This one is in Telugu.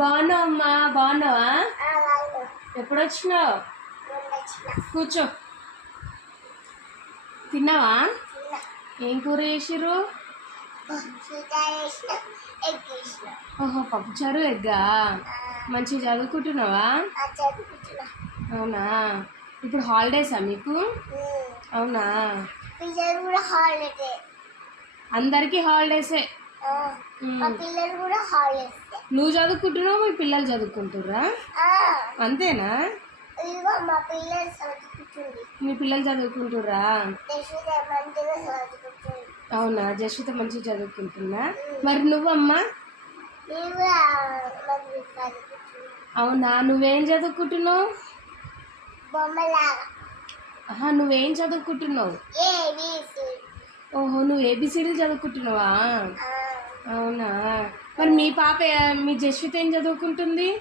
బాగున్నావు అమ్మా, బాగున్నావా? ఎప్పుడు వచ్చినావు? కూర్చో. తిన్నావా? ఏం కూర చేసిర్రు? ఓహో, పప్పుచారు ఎగ్గా. మంచిగా చదువుకుంటున్నావా? అవునా, ఇప్పుడు హాలిడేసా మీకు? అవునా, అందరికీ హాలిడేసే. నువ్వు చదువుకుంటున్నావు, మీ పిల్లలు చదువుకుంటుర్రా? అంతేనా? మీ పిల్లలు చదువుకుంటుర్రా? అవునా, జశ్విత మంచిగా చదువుకుంటున్నా. మరి నువ్వమ్మా? అవునా, నువ్వేం చదువుకుంటున్నావు? నువ్వేం చదువుకుంటున్నావు? ఓహో, నువ్వు ఏబిసిడీలు చదువుకుంటున్నావా? అవునా, మరి మీ పాప, మీ జశ్విత ఏం చదువుకుంటుంది?